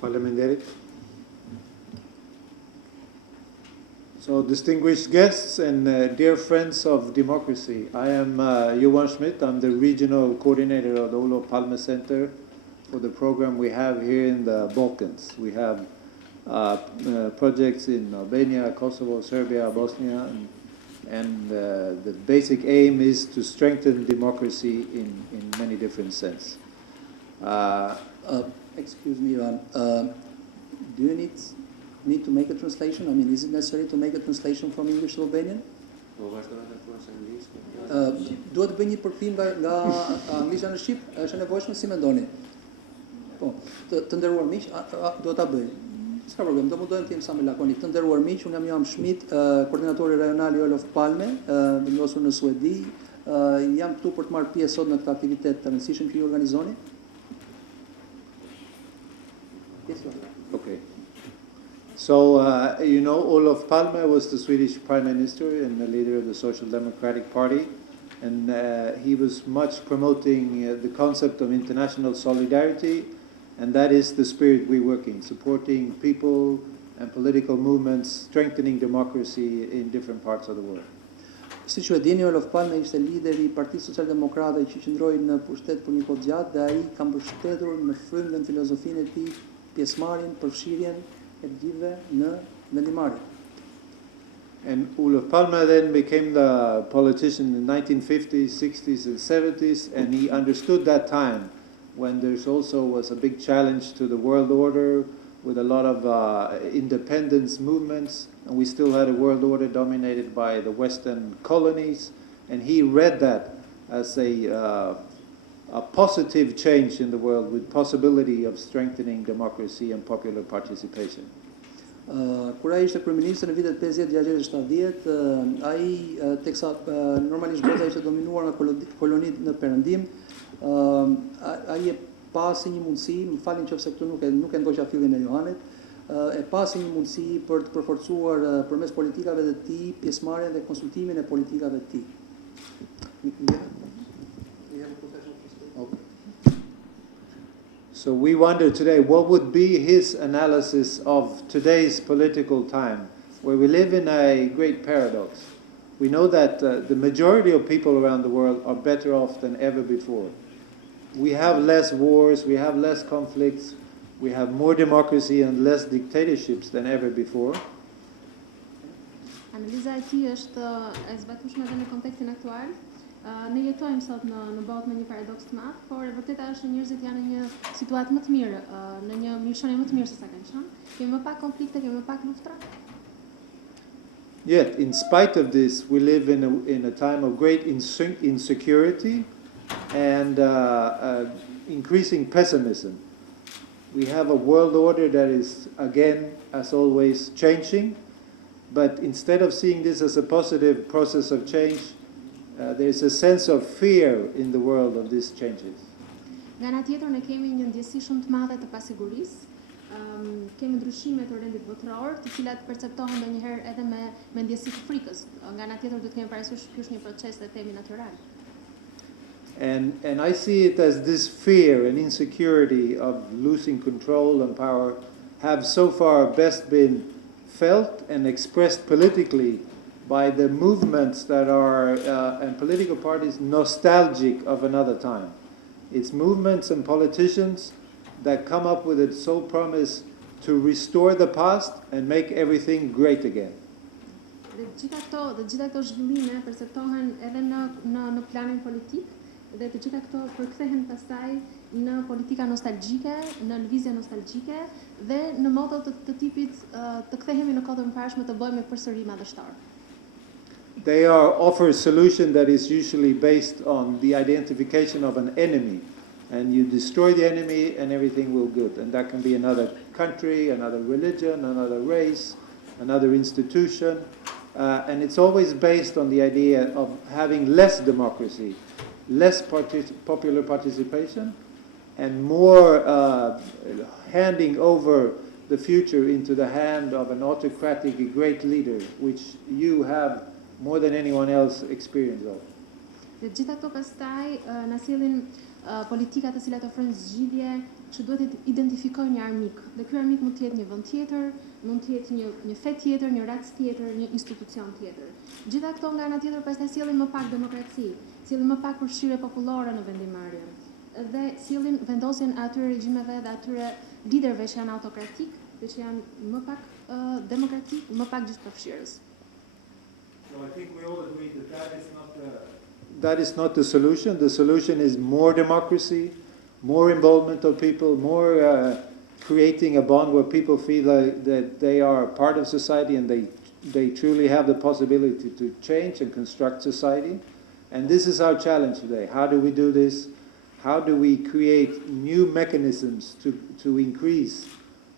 Faleminderit. So, distinguished guests and dear friends of democracy, I am Johan Schmidt. I'm the regional coordinator of the Olof Palme Center for the program we have here in the Balkans. We have projects in Albania, Kosovo, Serbia, Bosnia, and the basic aim is to strengthen democracy in many different senses. Excuse me, Johan. Do you need to make a translation? I mean, is it necessary to make a translation from English to Albanian? Duhet të bëj një përkthim nga anglisha në shqip, është e nevojshme, si mendoni? Po, të nderuar miq, do ta bëj. S'ka problem, do mundohem të jem sa më lakonik. Të nderuar miq, unë jam Johan Schmidt, koordinatori rajonal i Olof Palme, vendosur në Suedi. Jam këtu për të marrë pjesë sot në këtë aktivitet të rëndësishëm që ju organizoni. Okay. So, you know, Olof Palme was the Swedish Prime Minister and the leader of the Social Democratic Party, and he was much promoting the concept of international solidarity, and that is the spirit we work in, supporting people and political movements, strengthening democracy in different parts of the world. Siç e dini, Olof Palme ishte lideri i Partisë Socialdemokrate që qëndroi në pushtet për një kohë gjatë dhe ai ka mbështetur në frymë dhe në filozofinë e tij pjesëmarrjen, përfshirjen e gjithëve në vendimarrje. And Olof Palme then became the politician in the 1950s, 60s, and 70s, and he understood that time when there's also was a big challenge to the world order with a lot of independence movements, and we still had a world order dominated by the Western colonies, and he read that as a positive change in the world with possibility of strengthening democracy and popular participation. Kur ai ishte kryeminist në vitet 50, 60, 70, ai teksa normalisht bota ishte dominuar nga kolonitë në perëndim, ai e pasi një mundësi, më falni nëse këtu nuk e ndoqa fillin e Johanit, e pasi një mundësi për të përforcuar përmes politikave të tij pjesëmarrjen dhe konsultimin e politikave të tij. So we wonder today, what would be his analysis of today's political time, where we live in a great paradox. We know that the majority of people around the world are better off than ever before. We have less wars, we have less conflicts, we have more democracy and less dictatorships than ever before. Analiza e tij është e zbatueshme edhe në kontekstin aktual. Ne jetojmë sot në botë me një paradoks të madh, por e vërteta është që njerëzit janë në një situatë më të mirë, në një mirëqenie më të mirë se sa kanë qenë. Kemi më pak konflikte, kemi më pak luftra. Yet, in spite of this, we live in a time of great insecurity and increasing pessimism. We have a world order that is, again, as always, changing, but instead of seeing this as a positive process of change, there's a sense of fear in the world of these changes. Nga ana tjetër ne kemi një ndjesi shumë të madhe të pasigurisë. Kemi ndryshime të rendit botror, të cilat perceptohen ndonjëherë edhe me ndjesi të frikës. Nga ana tjetër duhet të kemi parasysh ky është një proces dhe themi natyral. And I see it as this fear and insecurity of losing control and power have so far best been felt and expressed politically by the movements that are, and political parties, nostalgic of another time. It's movements and politicians that come up with a sole promise to restore the past and make everything great again. Dhe gjitha këto zhvillime perceptohen edhe në planin politik, dhe të gjitha këto përkthehen pastaj në politika nostalgjike, në lëvizje nostalgjike dhe në moto të tipit të kthehemi në kohën e parashme të bëhemi përsëri madhështor. They offer a solution that is usually based on the identification of an enemy, and you destroy the enemy and everything will be good. And that can be another country, another religion, another race, another institution, and it's always based on the idea of having less democracy, less popular participation, and more handing over the future into the hand of an autocratic great leader, which you have more than anyone else experience of. Dhe gjitha këto pastaj na sjellin politika të cilat ofrojnë zgjidhje që duhet të identifikojë një armik. Dhe ky armik mund të jetë një vend tjetër, mund të jetë një fe tjetër, një rac tjetër, një institucion tjetër. Gjitha këto nga ana tjetër pastaj sjellin më pak demokraci, sjellin më pak përfshirje popullore në vendimarrje. Dhe sjellin vendosjen e atyre regjimeve dhe atyre liderëve që janë autokratik dhe që janë më pak demokratik, më pak gjithëpërfshirës. So I think we all agree that that is not the solution. The solution is more democracy, more involvement of people, more creating a bond where people feel that they are part of society and they truly have the possibility to change and construct society. And this is our challenge today. How do we do this? How do we create new mechanisms to increase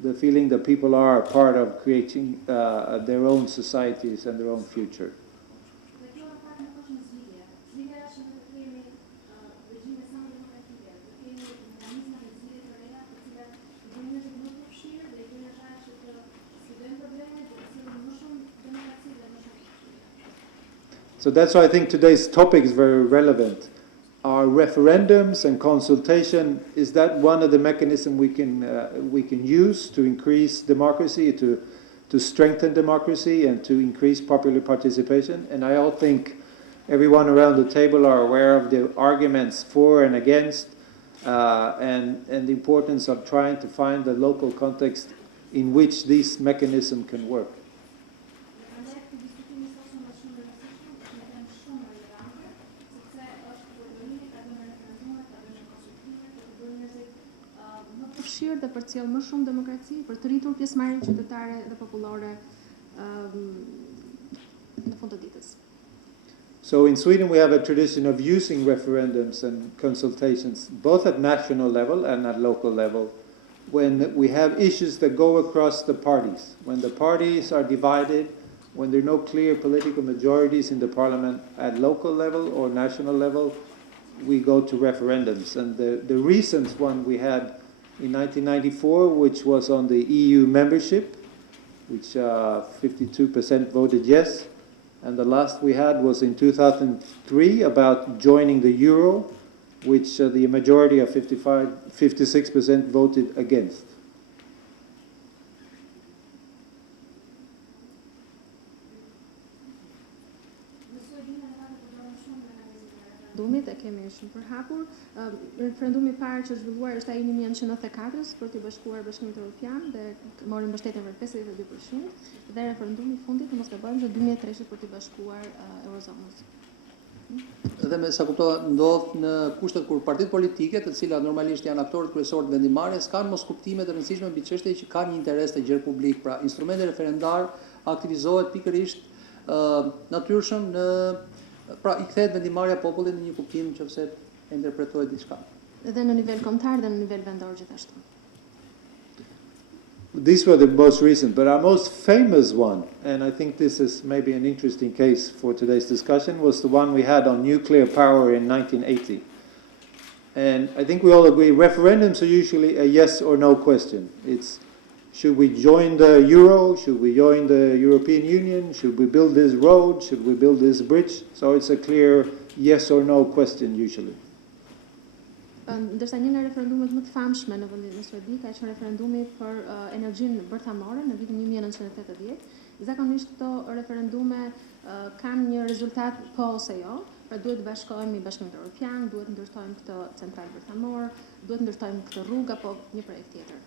the feeling that people are part of creating their own societies and their own future? So that's why I think today's topic is very relevant. Are referendums and consultation, is that one of the mechanisms we can use to increase democracy, to strengthen democracy and to increase popular participation? And I all think everyone around the table are aware of the arguments for and against and the importance of trying to find the local context in which this mechanism can work. Dhe për të sjellë më shumë demokraci, për të rritur pjesëmarrjen qytetare dhe popullore në fund të ditës. So in Sweden we have a tradition of using referendums and consultations both at national level and at local level when we have issues that go across the parties. When the parties are divided, when there are no clear political majorities in the parliament at local level or national level, we go to referendums. And the recent one we had in 1994, which was on the EU membership, which 52% voted yes. And the last we had was in 2003 about joining the euro, which the majority of 56% voted against. E kemi shumë përhapur. Referendumi I parë që zhvilluar është ai 1994 për të bashkuar Bashkimin Evropian dhe mori mbështetjen për 52% dhe referendumi I fundit, mos gabojmë, në 2003 për të bashkuar Eurozonës. Dhe me sa kuptova ndodh në kushtet kur partitë politike, të cilat normalisht janë aktorët kryesorë të vendimarrjes, kanë mos kuptime të rëndësishme mbi çështje që kanë një interes të gjerë publik. Pra, instrumenti referendar aktivizohet pikërisht natyrshëm pra I kthehet vendimarrja e popullit në një kuptim nëse e interpretohet diçka. Edhe në nivel kombëtar dhe në nivel vendor gjithashtu. These were the most recent, but our most famous one, and I think this is maybe an interesting case for today's discussion, was the one we had on nuclear power in 1980. And I think we all agree referendums are usually a yes or no question. It's should we join the euro? Should we join the European Union? Should we build this road? Should we build this bridge? So it's a clear yes or no question usually. Ndërsa një nga referendumet më të famshme në vendin e Suedi ka qenë referendumi për energjinë bërthamore në vitin 1980. Zakonisht këto referendume kanë një rezultat po ose jo. Pra duhet të bashkohemi Bashkimin Evropian, duhet të ndërtojmë këtë centralë bërthamor, duhet të ndërtojmë këtë rrugë apo një projekt tjetër.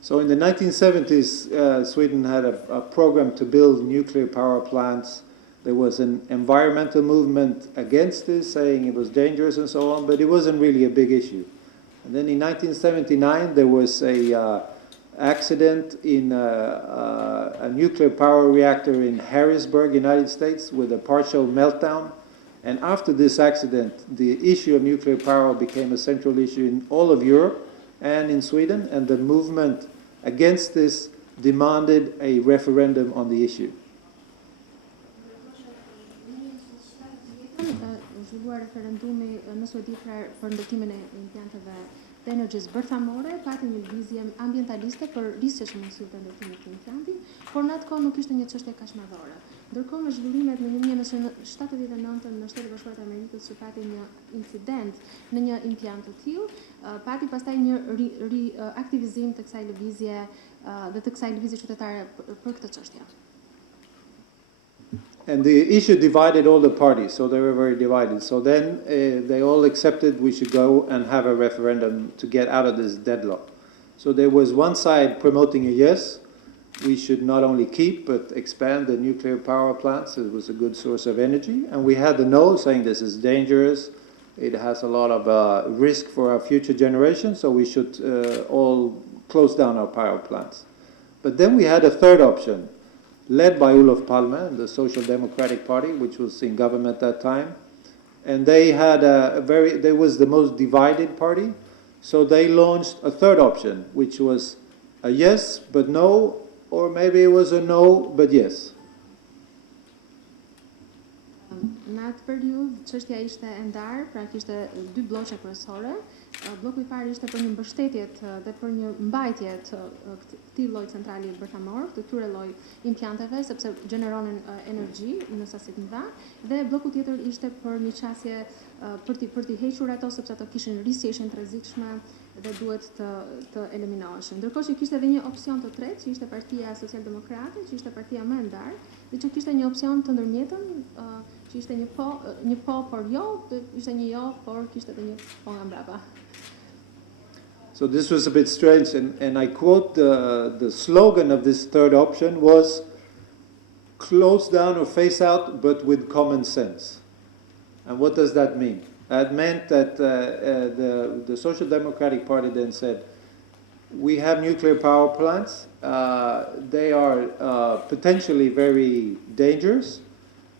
So in the 1970s, Sweden had a program to build nuclear power plants. There was an environmental movement against this, saying it was dangerous and so on, but it wasn't really a big issue. And then in 1979, there was a accident in a nuclear power reactor in Harrisburg, United States, with a partial meltdown. And after this accident, the issue of nuclear power became a central issue in all of Europe and in Sweden, and the movement against this demanded a referendum on the issue. Zhvilluar referendumi në Suedi për ndërtimin e implanteve të energjisë bërthamore, pati një lëvizje ambientaliste për riskje që mund sillte ndërtimit të implantit, por në atë kohë nuk ishte një çështje kaq madhore. Ndërkohë me zhvillimet në 1979 në Shtetet Bashkuara të Amerikës që pati një incident në një implant të tillë, pati pastaj një aktivizim të kësaj lëvizje dhe të kësaj lëvizje qytetare për këtë çështje. And the issue divided all the parties, so they were very divided. So then they all accepted we should go and have a referendum to get out of this deadlock. So there was one side promoting a yes, we should not only keep but expand the nuclear power plants, it was a good source of energy. And we had the no, saying this is dangerous, it has a lot of risk for our future generations, so we should all close down our power plants. But then we had a third option, led by Olof Palme and the Social Democratic Party, which was in government at that time. And they had they was the most divided party, so they launched a third option, which was a yes but no, or maybe it was a no but yes. Në atë periudhë çështja ishte e ndarë, pra kishte dy bloqe kryesore. Bloku I parë ishte për një mbështetje dhe për një mbajtje të këtij lloji centrali bërthamor, të këtyre lloj implanteve, sepse gjeneronin energji në sasi të mëdha, dhe bloku tjetër ishte për një qasje për t'i hequr ato sepse ato kishin riskje, ishin të rrezikshme dhe duhet të eliminoheshin. Ndërkohë që kishte edhe një opsion të tretë, që ishte Partia Socialdemokrate, që ishte partia më e ndarë, dhe që kishte një opsion të ndërmjetëm, që ishte një po por jo, ishte një jo, por kishte edhe një po nga mbrapa. So this was a bit strange, and I quote the slogan of this third option was close down or phase out, but with common sense. And what does that mean? That meant that the Social Democratic Party then said, we have nuclear power plants, they are potentially very dangerous,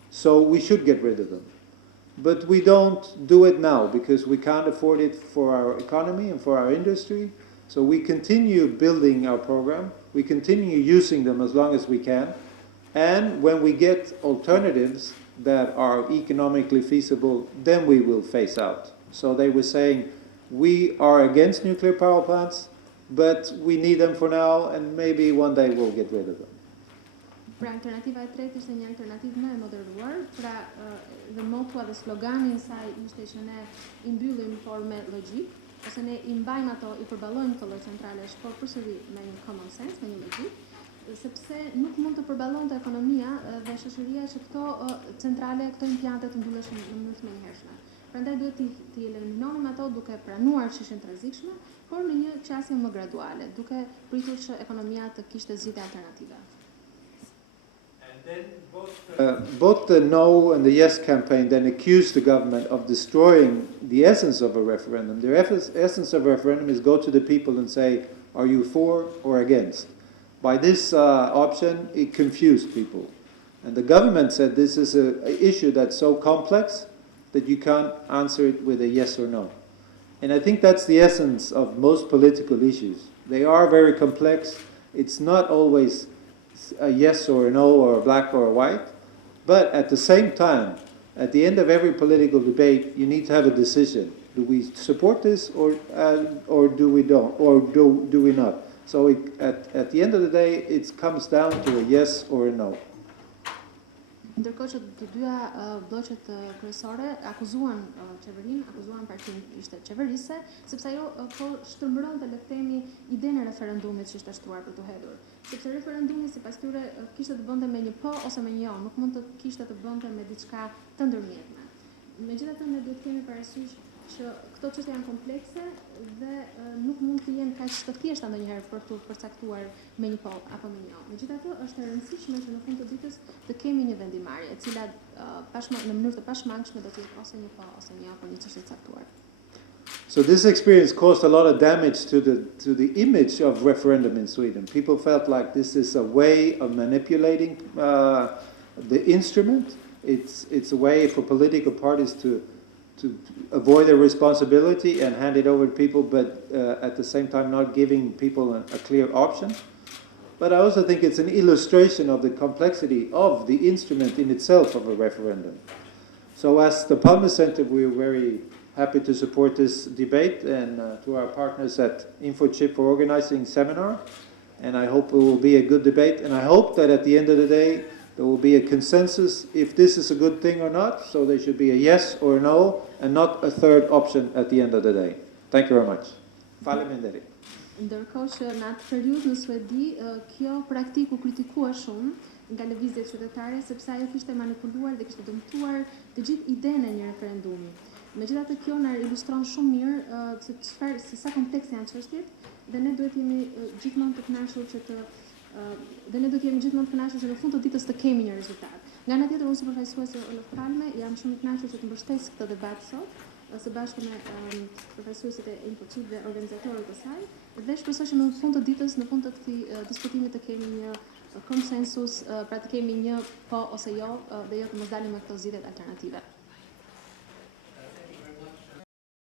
so we should get rid of them. But we don't do it now because we can't afford it for our economy and for our industry. So we continue building our program. We continue using them as long as we can. And when we get alternatives that are economically feasible, then we will phase out. So they were saying, we are against nuclear power plants, but we need them for now and maybe one day we'll get rid of them. Pra alternativa e tretë ishte një alternativë më e moderuar, pra dhe motua dhe slogani I saj ishte që ne I mbyllim por me logjik, ose ne I mbajmë ato, I përballojmë këto lloj centralesh, por përsëri me një common sense, me një logjik, sepse nuk mund të përballonte ekonomia dhe shoqëria që këto centrale, këto implante të mbylleshin në mënyrë të menjëhershme. Prandaj duhet t'i eliminonim ato duke pranuar që ishin të rrezikshme, por në një qasje më graduale, duke pritur që ekonomia të kishte zgjidhje alternative. Both the no and the yes campaign then accused the government of destroying the essence of a referendum. The essence of a referendum is go to the people and say, are you for or against? By this option, it confused people. And the government said this is an issue that's so complex that you can't answer it with a yes or no. And I think that's the essence of most political issues. They are very complex. It's not always a yes or a no or a black or a white, but at the same time, at the end of every political debate, you need to have a decision. Do we support this or do we don't, or do we not? So at the end of the day, it comes down to a yes or a no. Ndërkohë që të dyja bloqet kryesore akuzuan qeverinë, akuzuan partinë ishte qeverise, sepse ajo po shtrëmbëronte, le të themi, idenë e referendumit që ishte shtruar për të hedhur. Sepse referendumi sipas tyre kishte të bënte me një po ose me një jo, nuk mund të kishte të bënte me diçka të ndërmjetme. Megjithatë ne duhet të kemi parasysh që këto çështje janë komplekse dhe nuk mund të jenë kaq të thjeshta ndonjëherë për të përcaktuar me një po apo me një jo. Megjithatë është e rëndësishme që në fund të ditës të kemi një vendimarrje, e cila në mënyrë të pashmangshme do të jetë ose një po ose një jo për një çështje të caktuar. So this experience caused a lot of damage to the image of referendum in Sweden. People felt like this is a way of manipulating the instrument. It's a way for political parties to avoid their responsibility and hand it over to people, but at the same time not giving people a clear option. But I also think it's an illustration of the complexity of the instrument in itself of a referendum. So as the Palme Center, we were very happy to support this debate, and to our partners at INFOCIP for organizing seminar. And I hope it will be a good debate, and I hope that at the end of the day there will be a consensus if this is a good thing or not. So there should be a yes or a no, and not a third option at the end of the day. Thank you very much. Faleminderit. Ndërkohë që në atë periudhë në Suedi, kjo praktikë u kritikua shumë nga lëvizjet qytetare sepse ajo kishte manipuluar dhe kishte dëmtuar të gjithë idenë e një referendumi. Megjithatë kjo na ilustron shumë mirë se sa komplekse janë çështjet dhe ne duhet jemi gjithmonë të kënaqur që në fund të ditës të kemi një rezultat. Nga ana tjetër, unë si përfaqësuese Olof Palme jam shumë i kënaqur që të mbështes këtë debat sot, së bashku me përfaqësuesit e INFOCIP dhe organizatorët e saj, dhe shpresoj që në fund të ditës, në fund të këtij diskutimi të kemi një konsensus, pra të kemi një po ose jo, dhe jo të mos dalim me këto zgjedhjet alternative.